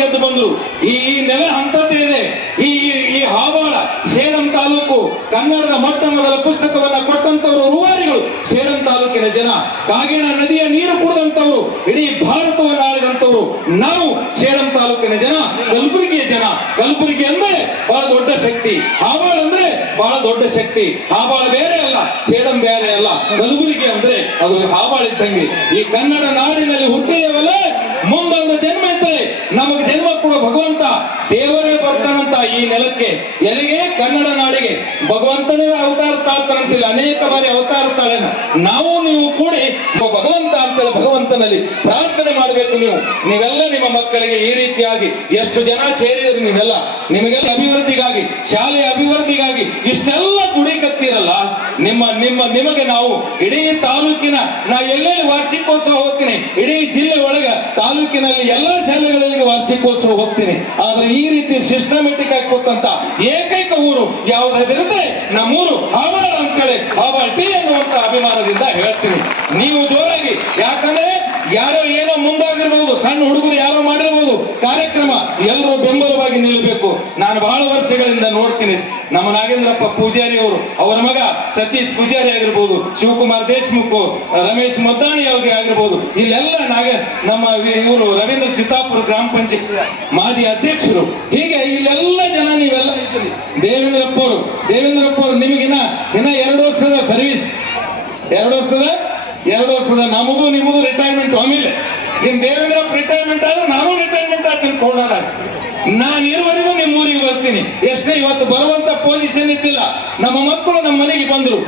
ಗೆದ್ದು ಬಂದ್ರು. ಈ ನೆಲ ಹಂತತೆ ಇದೆ. ಈ ಈ ಹಾವಾಳ ಸೇಡಂ ತಾಲೂಕು ಕನ್ನಡದ ಮೊಟ್ಟ ಮೊದಲ ಪುಸ್ತಕವನ್ನ ಕೊಟ್ಟಂತವರು ರೂವಾರಿಗಳು ಸೇಡಂ ತಾಲೂಕಿನ ಜನ. ಕಾಗೇಣ ನದಿಯ ನೀರು ಕುಡಿದಂತವರು, ಇಡೀ ಭಾರತವನ್ನು ಆಳಿದಂತವರು ನಾವು ಸೇಡಂ ತಾಲೂಕಿನ ಜನ, ಕಲಬುರಗಿಯ ಜನ. ಕಲಬುರಗಿ ಅಂದ್ರೆ ಬಹಳ ದೊಡ್ಡ ಶಕ್ತಿ, ಹಾವಾಳ ಅಂದ್ರೆ ಬಹಳ ದೊಡ್ಡ ಶಕ್ತಿ. ಹಾವಾಳ ಬೇರೆ ಅಲ್ಲ, ಸೇಡಂ ಬೇರೆ ಅಲ್ಲ. ಕಲಬುರಗಿ ಅಂದ್ರೆ ಅದು ಹಾವಾಳ ಇದ್ದಂಗೆ. ಈ ಕನ್ನಡ ನಾಡಿನಲ್ಲಿ ಹುಟ್ಟಿಯವಲ್ಲ, ಮುಂದೊಂದು ಜನ್ಮ ಇದ್ದರೆ ನಮಗೆ ಜನ್ಮ ಕೊಡುವ ಭಗವಂತ ದೇವರೇ ಬರ್ತಾನಂತ ಈ ನೆಲಕ್ಕೆ. ಎಲ್ಲಿಗೆ? ಕನ್ನಡ ನಾಡಿಗೆ. ಭಗವಂತನೇ ಅವತಾರ ತಾಳ್ತಾನಂತಿಲ್ಲ, ಅನೇಕ ಬಾರಿ ಅವತಾರ ತಾಳೇನ. ನಾವು ನೀವು ಕೂಡಿ ಭಗವಂತ ಅಂತೇಳಿ ಭಗವಂತನಲ್ಲಿ ಪ್ರಾರ್ಥನೆ ಮಾಡಬೇಕು. ನೀವೆಲ್ಲ ನಿಮ್ಮ ಮಕ್ಕಳಿಗೆ ಈ ರೀತಿಯಾಗಿ ಎಷ್ಟು ಜನ ಸೇರಿದ್ರು ನೀವೆಲ್ಲ, ನಿಮಗೆಲ್ಲ ಅಭಿವೃದ್ಧಿಗಾಗಿ, ಶಾಲೆಯ ಅಭಿವೃದ್ಧಿಗಾಗಿ ಇಷ್ಟೆಲ್ಲ ಗುಡಿ ಕತ್ತಿರಲ್ಲ. ನಿಮಗೆ ನಾವು ಇಡೀ ತಾಲೂಕಿನ, ನಾ ಎಲ್ಲೆಲ್ಲಿ ವಾರ್ಷಿಕೋತ್ಸವ ಹೋಗ್ತೀನಿ, ಇಡೀ ಜಿಲ್ಲೆ ಒಳಗ ತಾಲೂಕಿನಲ್ಲಿ ಎಲ್ಲಾ ಶಾಲೆಗಳಲ್ಲಿ ವಾರ್ಷಿಕೋತ್ಸವ ಹೋಗ್ತೀನಿ. ಆದ್ರೆ ಈ ರೀತಿ ಸಿಸ್ಟಮೆಟಿಕ್ ಆಗಿ ಕೊಟ್ಟಂತ ಏಕೈಕ ಊರು ಯಾವುದಾದ್ರಿದ್ರೆ ನಮ್ಮೂರು ಹಾವಾಳ ಅಂತೇಳಿ, ಹಾವಾಳ ಟಿ ಅನ್ನುವಂತ ಅಭಿಮಾನದಿಂದ ಹೇಳ್ತೀನಿ. ನೀವು ಜೋರಾಗಿ, ಯಾಕಂದ್ರೆ ಯಾರೋ ಏನೋ ಮುಂದಾಗಿರ್ಬಹುದು, ಸಣ್ಣ ಹುಡುಗರು ಯಾರೋ ಮಾಡಿರ್ಬೋದು ಕಾರ್ಯಕ್ರಮ, ಎಲ್ಲರೂ ಬೆಂಬಲವಾಗಿ ನಿಲ್ಲಬೇಕು. ನಾನು ಬಹಳ ವರ್ಷಗಳಿಂದ ನೋಡ್ತೀನಿ. ನಮ್ಮ ನಾಗೇಂದ್ರಪ್ಪ ಪೂಜಾರಿ ಅವರು, ಅವರ ಮಗ ಸತೀಶ್ ಪೂಜಾರಿ ಆಗಿರ್ಬೋದು, ಶಿವಕುಮಾರ್ ದೇಶಮುಖ್, ರಮೇಶ್ ಮದ್ದಾಣಿ ಅವ್ರಿಗೆ ಆಗಿರ್ಬೋದು, ಇಲ್ಲೆಲ್ಲ ನಮ್ಮ ಇವರು ರವೀಂದ್ರ ಚಿತ್ತಾಪುರ ಗ್ರಾಮ ಪಂಚಾಯತ್ ಮಾಜಿ ಅಧ್ಯಕ್ಷರು, ಹೀಗೆ ಇಲ್ಲೆಲ್ಲ ಜನ ನೀವೆಲ್ಲ ಇದ್ದೀರಿ. ದೇವೇಂದ್ರಪ್ಪ ಅವರು ನಿಮಗಿನ 2 ವರ್ಷದ ಸರ್ವಿಸ್, 2 ವರ್ಷದ ನಮಗೂ ನಿಮಗೂ ರಿಟೈರ್ಮೆಂಟ್. ಆಮೇಲೆ ನಿಮ್ ದೇವೇಂದ್ರಪ್ಪ ರಿಟೈರ್ಮೆಂಟ್ ಆದ್ರೆ ನಾನು ರಿಟೈರ್ಮೆಂಟ್ ಆಗ್ತೀನಿ. ಕೋಲಾರ ನಾನು ಇರುವರೆಗೂ ನಿಮ್ಮ ಊರಿಗೆ ಬರ್ತೀನಿ. ಎಷ್ಟೇ ಇವತ್ತು ಬರುವಂತ ಪೊಸಿಷನ್ ಇದ್ದಿಲ್ಲ. ನಮ್ಮ ಮಕ್ಕಳು ನಮ್ಮ ಮನೆಗೆ ಬಂದ್ರು,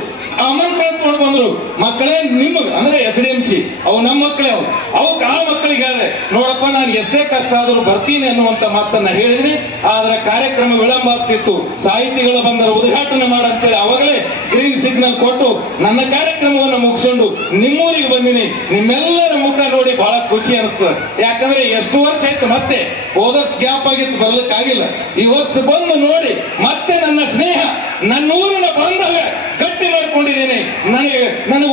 ಆಮಂತ್ರಣ ತಗೊಂಡು ಬಂದ್ರು. ಮಕ್ಕಳೇ ನಿಮಗೆ ಅಂದ್ರೆ SDMC ಅವು ನಮ್ಮ ಮಕ್ಕಳೇ. ಅವಕ್ಕೆ ಆ ಮಕ್ಕಳಿಗೆ ಹೇಳಿದೆ, ನೋಡಪ್ಪ ನಾನು ಎಷ್ಟೇ ಕಷ್ಟ ಆದ್ರೂ ಬರ್ತೀನಿ ಅನ್ನುವಂತ ಮಾತನ್ನ ಹೇಳಿದ್ರಿ. ಆದ್ರೆ ಕಾರ್ಯಕ್ರಮ ವಿಳಂಬ ಆಗ್ತಿತ್ತು. ಸಾಹಿತಿಗಳು ಬಂದರೆ ಉದ್ಘಾಟನೆ ಮಾಡಂತೇಳಿ ಅವಾಗಲೇ ಗ್ರೀನ್ ಸಿಗ್ನಲ್ ಕೊಟ್ಟು ನನ್ನ ಕಾರ್ಯಕ್ರಮವನ್ನು ಮುಗಿಸ್ಕೊಂಡು ನಿಮ್ಮೂರಿಗೆ ಬಂದಿನಿ. ನಿಮ್ಮೆಲ್ಲರ ಮುಖ ನೋಡಿ ಬಹಳ ಖುಷಿ ಅನಿಸ್ತದೆ. ಯಾಕಂದ್ರೆ ಎಷ್ಟು ವರ್ಷ ಆಯ್ತು, ಮತ್ತೆ ಹೋದ ವರ್ಷ ಗ್ಯಾಪ್ ಆಗಿತ್ತು, ಬರ್ಲಿಕ್ಕಾಗಿಲ್ಲ. ಈ ವರ್ಷ ಬಂದು ನೋಡಿ ಮತ್ತೆ ನನ್ನ ಸ್ನೇಹ, ನನ್ನ ಊರಿನ ಬಾಂಧವ್ಯ ಗಟ್ಟಿ ಮಾಡ್ಕೊಂಡಿದ್ದೀನಿ. ನನಗೆ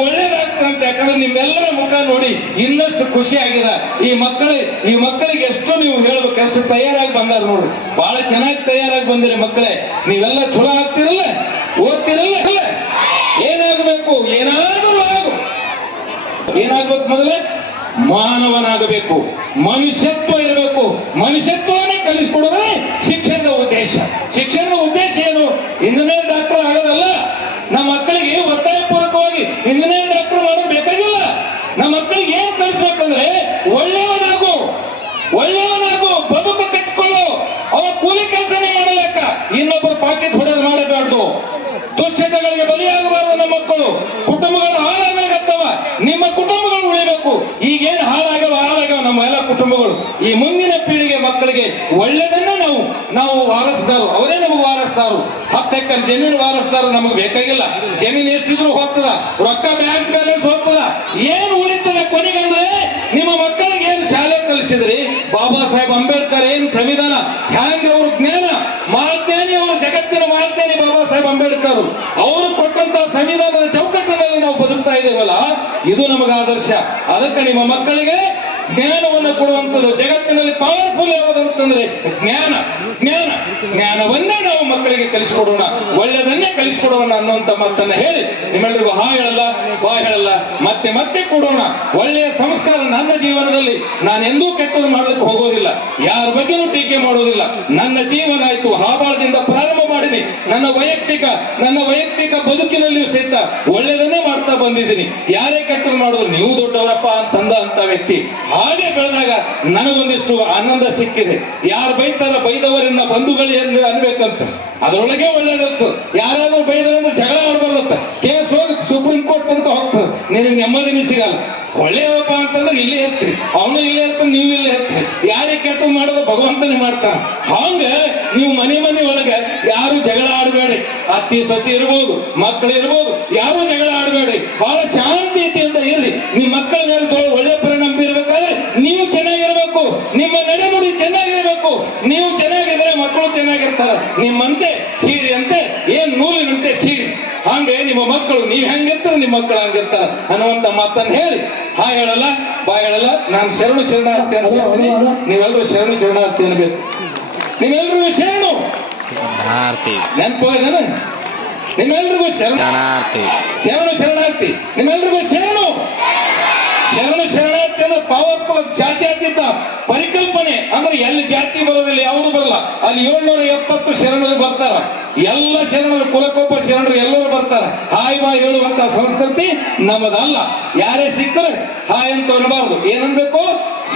ಒಳ್ಳೇದಾಗ್ತದಂತ. ಯಾಕಂದ್ರೆ ನಿಮ್ಮೆಲ್ಲರ ಮುಖ ನೋಡಿ ಇನ್ನಷ್ಟು ಖುಷಿ ಆಗಿದೆ. ಈ ಮಕ್ಕಳಿಗೆ ಎಷ್ಟು ನೀವು ಹೇಳ್ಬೇಕು, ಎಷ್ಟು ತಯಾರಾಗಿ ಬಂದಾರ ನೋಡ್ರಿ. ಬಹಳ ಚೆನ್ನಾಗಿ ತಯಾರಾಗಿ ಬಂದಿರಿ ಮಕ್ಕಳೇ. ನೀವೆಲ್ಲ ಚಲೋ ಆಗ್ತಿರಲ್ಲ, ಓದ್ತಿರಲ್ಲ. ಏನಾಗಬೇಕು? ಏನಾಗ್ಬೇಕು? ಮೊದಲೇ ಮಾನವನಾಗಬೇಕು, ಮನುಷ್ಯತ್ವ ಇರಬೇಕು. ಮನುಷ್ಯತ್ವನೇ ಕಲಿಸ್ಕೊಡುವ ಶಿಕ್ಷಣದ ಉದ್ದೇಶ. ಶಿಕ್ಷಣದ ಉದ್ದೇಶ ಏನು? ಇಂಜಿನಿಯರ್ ಡಾಕ್ಟರ್ ಆಗೋದಲ್ಲ. ನಮ್ಮ ಮಕ್ಕಳಿಗೆ ಒತ್ತಾಯಪೂರ್ವಕವಾಗಿ ಇಂಜಿನಿಯರ್ ಡಾಕ್ಟರ್ ಮಾಡೋದು ಬೇಕಾಗಿಲ್ಲ. ನಮ್ಮ ಮಕ್ಕಳಿಗೆ ಏನ್ ಕಲಿಸ್ಬೇಕಂದ್ರೆ ಒಳ್ಳೆಯವನಾಗು, ಬದುಕು ಕಟ್ಟಿಕೊಳ್ಳು. ಅವ ಕೂಲಿ ಕೆಲಸನೇ ಮಾಡಲಕ್ಕ, ಇನ್ನೊಬ್ಬರು ಪಾಕೆಟ್ ಹೊಡೆದು ಮಾಡಬಾರ್ದು. ದುಶ್ಚಟಗಳಿಗೆ ಬಲಿಯಾಗಬಾರದು. ನಮ್ಮ ಮಕ್ಕಳು ಕುಟುಂಬಗಳು ಹಾಳಾಗತ್ತವ. ನಿಮ್ಮ ಕುಟುಂಬಗಳು ಉಳಿಬೇಕು. ಈಗೇನು ಹಾಳಾಗವ ನಮ್ಮ ಎಲ್ಲ ಕುಟುಂಬಗಳು. ಈ ಮುಂದಿನ ಪೀಳಿಗೆ ಮಕ್ಕಳಿಗೆ ಒಳ್ಳೆದನ್ನ ನಾವು ವಾರಸ್ದಾರು, ಅವರೇ ನಮಗೆ ವಾರಸ್ದಾರು. 10 ಎಕರೆ ಜಮೀನು ವಾರಸ್ದಾರು ನಮಗೆ ಬೇಕಾಗಿಲ್ಲ. ಜಮೀನು ಎಷ್ಟಿದ್ರು ಹೋಗ್ತದ, ರೊಕ್ಕ ಬ್ಯಾಂಕ್ ಬ್ಯಾಲೆನ್ಸ್ ಹೋಗ್ತದ, ಏನು ಉಳಿತದೆ ಕೊನೆಗಂದ್ರೆ ನಿಮ್ಮ ಮಕ್ಕಳಿಗೆ ಏನು ಶಾಲೆ ಕಲಿಸಿದ್ರಿ? ಬಾಬಾ ಸಾಹೇಬ್ ಅಂಬೇಡ್ಕರ್ ಏನ್ ಸಂವಿಧಾನ, ಹ್ಯಾಂಗ್ ಅವ್ರ ಜ್ಞಾನ ಮಾಜ್ಞಾನಿ, ಅವರು ಜಗತ್ತಿನ ಮಾಜ್ಞಾನಿ ಬಾಬಾ ಸಾಹೇಬ್ ಅಂಬೇಡ್ಕರ್ ಅವರು ಕೊಟ್ಟಂತ ಸಂವಿಧಾನದ ಚೌಕಟ್ಟಿನಲ್ಲಿ ನಾವು ಬದುಕ್ತಾ ಇದ್ದೇವಲ್ಲ, ಇದು ನಮಗೆ ಆದರ್ಶ. ಅದಕ್ಕೆ ನಿಮ್ಮ ಮಕ್ಕಳಿಗೆ ಜ್ಞಾನವನ್ನು ಕೊಡುವಂಥದ್ದು. ಜಗತ್ತಿನಲ್ಲಿ ಪವರ್ಫುಲ್ ಯಾವುದಂತಂದ್ರೆ ಜ್ಞಾನವನ್ನೇ ನಾವು ಮಕ್ಕಳಿಗೆ ಕಲಿಸಿಕೊಡೋಣ, ಒಳ್ಳೆಯದನ್ನೇ ಕಲಿಸಿಕೊಡೋಣ ಅನ್ನುವಂತ ಮಾತನ್ನ ಹೇಳಿ ನಿಮ್ಮೆಲ್ಲರಿಗೂ ಬಾ ಹೇಳಲ್ಲ, ಮತ್ತೆ ಕೊಡೋಣ. ಒಳ್ಳೆಯ ಸಂಸ್ಕಾರ ನನ್ನ ಜೀವನದಲ್ಲಿ ನಾನು ಎಂದೂ ಕೆಟ್ಟದ್ದು ಮಾಡ್ಲಿಕ್ಕೆ ಹೋಗೋದಿಲ್ಲ, ಯಾರ ಬಗ್ಗೆನೂ ಟೀಕೆ ಮಾಡೋದಿಲ್ಲ. ನನ್ನ ಜೀವನ ಆಯ್ತು, ಹಾವಾಳದಿಂದ ಪ್ರಾರಂಭ ಮಾಡಿದೆ. ನನ್ನ ವೈಯಕ್ತಿಕ ಬದುಕಿನಲ್ಲಿಯೂ ಸಹಿತ ಒಳ್ಳೆಯದನ್ನೇ ಮಾಡ್ತಾ ಬಂದಿದ್ದೀನಿ. ಯಾರೇ ಕೆಟ್ಟದ್ದು ಮಾಡೋದು ನೀವು ದೊಡ್ಡವರಪ್ಪ ಅಂತ ವ್ಯಕ್ತಿ. ಹಾಗೆ ಬೆಳೆದಾಗ ನನಗೊಂದಿಷ್ಟು ಆನಂದ ಸಿಕ್ಕಿದೆ. ಯಾರು ಬೈದವರನ್ನ ಬಂಧುಗಳು ಅನ್ಬೇಕಂತ, ಅದರೊಳಗೆ ಒಳ್ಳೇದತ್ತು. ಯಾರಾದ್ರೂ ಬೈದ್ರೆ ಜಗಳ ಆಡ್ಬಾರ್ದತ್ತ, ಕೇಸ್ ಹೋಗಿ ಸುಪ್ರೀಂ ಕೋರ್ಟ್ ಅಂತ ಹೋಗ್ತದೆ, ನಿನಗೆ ನೆಮ್ಮದಿನೇ ಸಿಗಲ್ಲ. ಒಳ್ಳೆಯವಪ್ಪ ಅಂತಂದ್ರೆ ಇಲ್ಲೇ ಇರ್ತೀರಿ, ಅವನು ಇಲ್ಲೇ ಇರ್ತಾನೆ, ನೀವು ಇಲ್ಲೇ ಇರ್ತೀರಿ. ಯಾರೇ ಕೆಟ್ಟ ಮಾಡೋದು ಭಗವಂತನೇ ಮಾಡ್ತಾನ. ಹಂಗ ನೀವು ಮನೆ ಒಳಗೆ ಯಾರು ಜಗಳ ಆಡಬೇಡಿ. ಅತ್ತಿ ಸೊಸೆ ಇರ್ಬೋದು, ಮಕ್ಕಳು ಇರ್ಬೋದು, ಯಾರು ಜಗಳ ಆಡಬೇಡಿ. ಬಹಳ ಶಾಂತಿಯಿಂದ ಇರ್ರಿ. ನಿಮ್ಮ ಮಕ್ಕಳ ಮೇಲೆ ಒಳ್ಳೆ ಪರಿಣಾಮ ಬೀರ್ಬೇಕಾದ್ರೆ ನೀವು ಚೆನ್ನಾಗಿರ್ಬೇಕು, ನಿಮ್ಮ ನಡೆನುಡಿ ಚೆನ್ನಾಗಿರ್ಬೇಕು. ನೀವು ಚೆನ್ನಾಗಿದ್ರೆ ಮಕ್ಕಳು ಚೆನ್ನಾಗಿರ್ತಾರೆ. ನಿಮ್ಮಂತೆ ಸೀರೆ ಅಂತೆ ಏನ್ ನೂಲಿನಂತೆ ಸೀರೆ, ಹಂಗೆ ನಿಮ್ಮ ಮಕ್ಕಳು, ನೀವ್ ಹೆಂಗಿರ್ತಾರೆ ನಿಮ್ಮ ಮಕ್ಕಳು ಹಂಗಿರ್ತಾರ ಅನ್ನುವಂತ ಮಾತನ್ನು ಹೇಳಿ ಹೇಳಲ್ಲ. ಬಾಯಲ್ಲ ನಾನು ಶರಣು ಶರಣಾರ್ಥಿ ಅಂತ ಹೇಳ್ತೀನಿ. ನೀವೆಲ್ಲರೂ ಶರಣು ಶರಣಾರ್ಥಿ ಅನ್ಬೇಕು. ನೀವೆಲ್ರಿಗೂ ಶರಣು ನೆನಪೋಗಿದ್ದಾನೆ. ನಿಮ್ಮೆಲ್ರಿಗೂ ಶರಣಾರ್ಥಿ ಶರಣು ಶರಣಾರ್ಥಿ. ನಿಮ್ಮೆಲ್ರಿಗೂ ಶರಣು ಶರಣು ಶರಣಾರ್ಥಿ ಅಂದ್ರೆ ಪವರ್ಫುಲ್ ಜಾತ್ಯತೀತ ಪರಿಕಲ್ಪನೆ. ಅಂದ್ರೆ ಎಲ್ಲಿ ಜಾತಿ ಬರೋದಿಲ್ಲ, ಯಾವುದು ಬರಲ್ಲ. ಅಲ್ಲಿ 770 ಶರಣರು ಬರ್ತಾರ. ಎಲ್ಲ ಶರಣರು ಕುಲಕ್ಕೊಬ್ಬ ಶರಣರು ಎಲ್ಲರೂ ಬರ್ತಾರ. ಹಾಯ್ ಬಾಯ್ ಹೇಳುವಂತ ಸಂಸ್ಕೃತಿ ನಮ್ಮದಲ್ಲ. ಯಾರೇ ಸಿಕ್ಕರೆ ಹಾಯ್ ಅಂತ ಅನ್ನಬಾರ್ದು. ಏನನ್ಬೇಕು?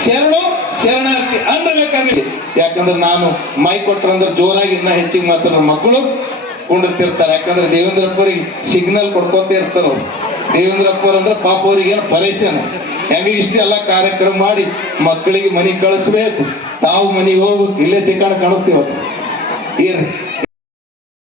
ಶರಣು ಶರಣಾರ್ಥಿ ಅನ್ಬೇಕಾಗಿ. ಯಾಕಂದ್ರೆ ನಾನು ಮೈ ಕೊಟ್ರಂದ್ರೆ ಜೋರಾಗಿ ಇನ್ನ ಹೆಚ್ಚಿಗೆ ಮಾತ್ರ ಮಕ್ಕಳು ಕೊಂಡಿರ್ತಿರ್ತಾರೆ. ಯಾಕಂದ್ರೆ ದೇವೇಂದ್ರಪ್ಪರಿಗೆ ಸಿಗ್ನಲ್ ಕೊಡ್ಕೊಂತ ಇರ್ತಾರ. ದೇವೇಂದ್ರಪ್ಪರ್ ಅಂದ್ರೆ ಪಾಪ ಅವ್ರಿಗೆ ಏನು ಪರೇಶಾನ. ಹೆಂಗೆ ಇಷ್ಟೆಲ್ಲ ಕಾರ್ಯಕ್ರಮ ಮಾಡಿ ಮಕ್ಕಳಿಗೆ ಮನೆಗೆ ಕಳಿಸ್ಬೇಕು, ತಾವು ಮನೆಗೆ ಹೋಗ್ಬೇಕು. ಇಲ್ಲೇ ಠಿಕಾಣ ಕಾಣಿಸ್ತೀವತ್ತು.